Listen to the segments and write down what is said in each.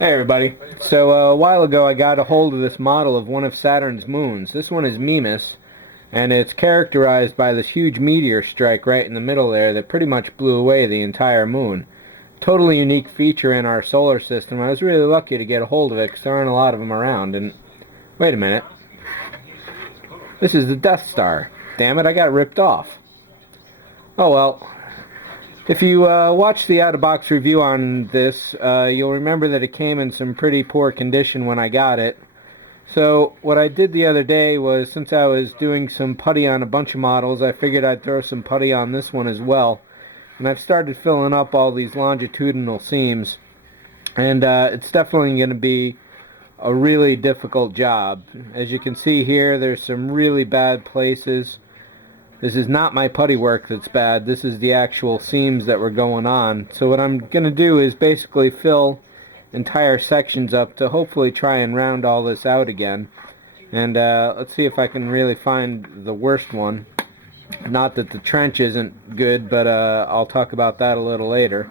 Hey everybody. So a while ago I got a hold of this model of one of Saturn's moons. This one is Mimas, and it's characterized by this huge meteor strike right in the middle there that pretty much blew away the entire moon. Totally unique feature in our solar system. I was really lucky to get a hold of it because there aren't a lot of them around. And wait a minute. This is the Death Star. Damn it, I got ripped off. Oh well. If you watch the out-of-box review on this, you'll remember that it came in some pretty poor condition when I got it. So what I did the other day was, since I was doing some putty on a bunch of models, I figured I'd throw some putty on this one as well. And I've started filling up all these longitudinal seams. And it's definitely going to be a really difficult job. As you can see here, there's some really bad places. This is not my putty work that's bad. This is the actual seams that were going on. So what I'm going to do is basically fill entire sections up to hopefully try and round all this out again. And let's see if I can really find the worst one. Not that the trench isn't good, but I'll talk about that a little later.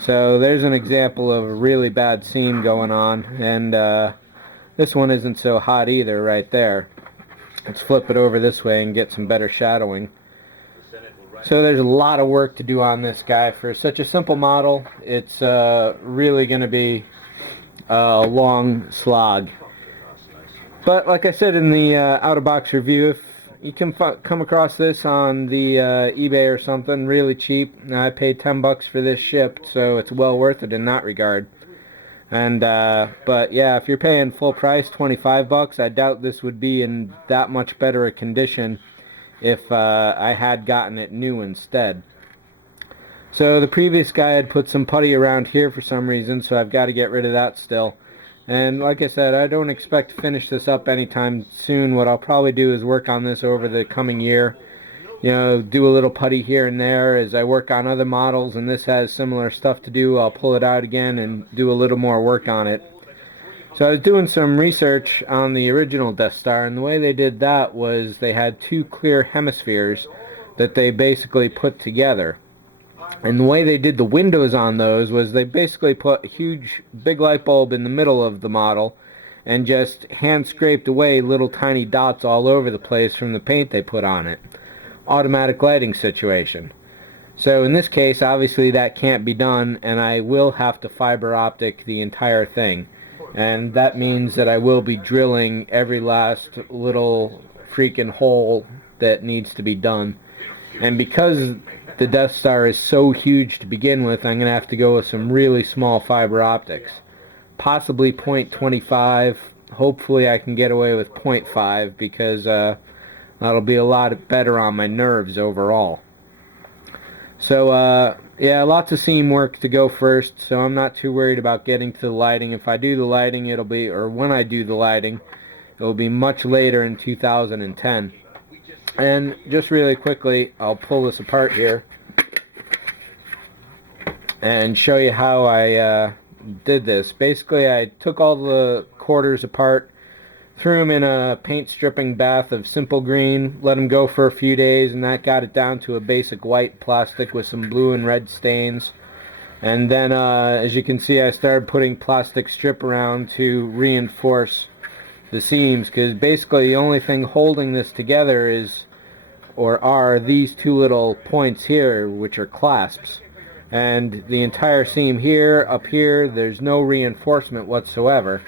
So there's an example of a really bad seam going on, and this one isn't so hot either right there. Let's flip it over this way and get some better shadowing. So there's a lot of work to do on this guy. For such a simple model, it's really going to be a long slog. But like I said in the out-of-box review, if you can come across this on the eBay or something really cheap, I paid $10 for this shipped, so it's well worth it in that regard. And but yeah, if you're paying full price, $25, I doubt this would be in that much better a condition if I had gotten it new instead. So the previous guy had put some putty around here for some reason, so I've got to get rid of that still. And like I said, I don't expect to finish this up anytime soon. What I'll probably do is work on this over the coming year. You know, do a little putty here and there as I work on other models, and this has similar stuff to do. I'll pull it out again and do a little more work on it. So I was doing some research on the original Death Star, and the way they did that was they had two clear hemispheres that they basically put together. And the way they did the windows on those was they basically put a huge big light bulb in the middle of the model and just hand scraped away little tiny dots all over the place from the paint they put on it. Automatic lighting situation. So in this case, obviously that can't be done, and I will have to fiber optic the entire thing. And that means that I will be drilling every last little freaking hole that needs to be done. And because the Death Star is so huge to begin with, I'm going to have to go with some really small fiber optics. Possibly 0.25. Hopefully I can get away with 0.5 because that'll be a lot better on my nerves overall. So, yeah, lots of seam work to go first, so I'm not too worried about getting to the lighting. If I do the lighting, it'll be, or when I do the lighting, it'll be much later in 2010. And just really quickly, I'll pull this apart here and show you how I did this. Basically, I took all the quarters apart, threw them in a paint stripping bath of simple green, let them go for a few days, and that got it down to a basic white plastic with some blue and red stains. And then, as you can see, I started putting plastic strip around to reinforce the seams, because basically the only thing holding this together is, or are, these two little points here, which are clasps. And the entire seam here, up here, there's no reinforcement whatsoever.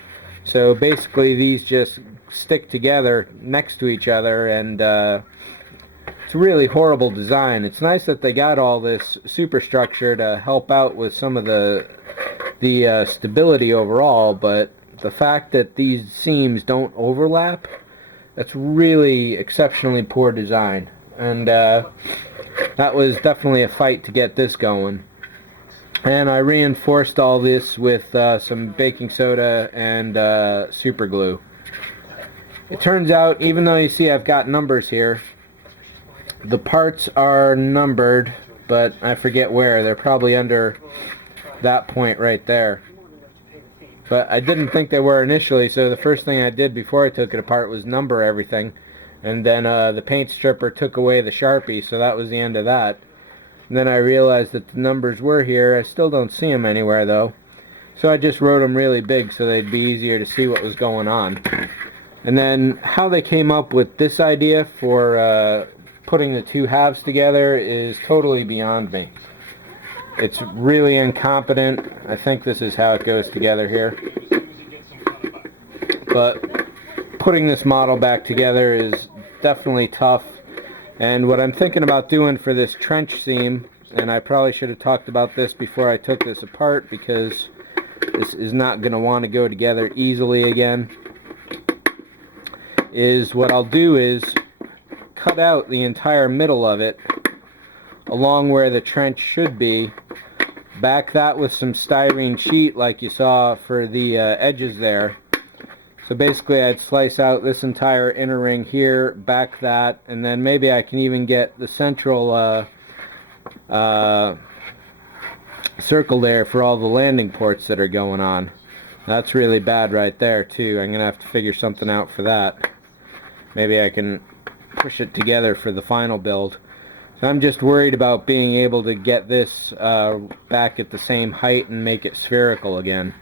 So basically these just stick together next to each other, and it's a really horrible design. It's nice that they got all this superstructure to help out with some of the stability overall, but the fact that these seams don't overlap, that's really exceptionally poor design. And that was definitely a fight to get this going. And I reinforced all this with some baking soda and super glue. It turns out, even though you see I've got numbers here, the parts are numbered, but I forget where. They're probably under that point right there. But I didn't think they were initially, so the first thing I did before I took it apart was number everything. And then the paint stripper took away the Sharpie, so that was the end of that. And then I realized that the numbers were here. I still don't see them anywhere though. So I just wrote them really big so they'd be easier to see what was going on. And then how they came up with this idea for putting the two halves together is totally beyond me. It's really incompetent. I think this is how it goes together here. But putting this model back together is definitely tough. And what I'm thinking about doing for this trench seam, and I probably should have talked about this before I took this apart because this is not going to want to go together easily again, is what I'll do is cut out the entire middle of it along where the trench should be, back that with some styrene sheet like you saw for the edges there. So basically I'd slice out this entire inner ring here, back that, and then maybe I can even get the central circle there for all the landing ports that are going on. That's really bad right there too. I'm gonna have to figure something out for that. Maybe I can push it together for the final build. So I'm just worried about being able to get this back at the same height and make it spherical again.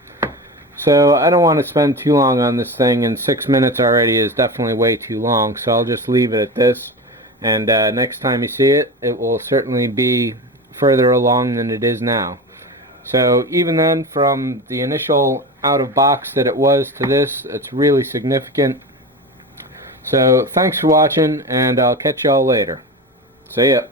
So I don't want to spend too long on this thing, and 6 minutes already is definitely way too long, so I'll just leave it at this. And next time you see it, it will certainly be further along than it is now. So even then, from the initial out of box that it was to this, it's really significant. So thanks for watching, and I'll catch y'all later. See ya.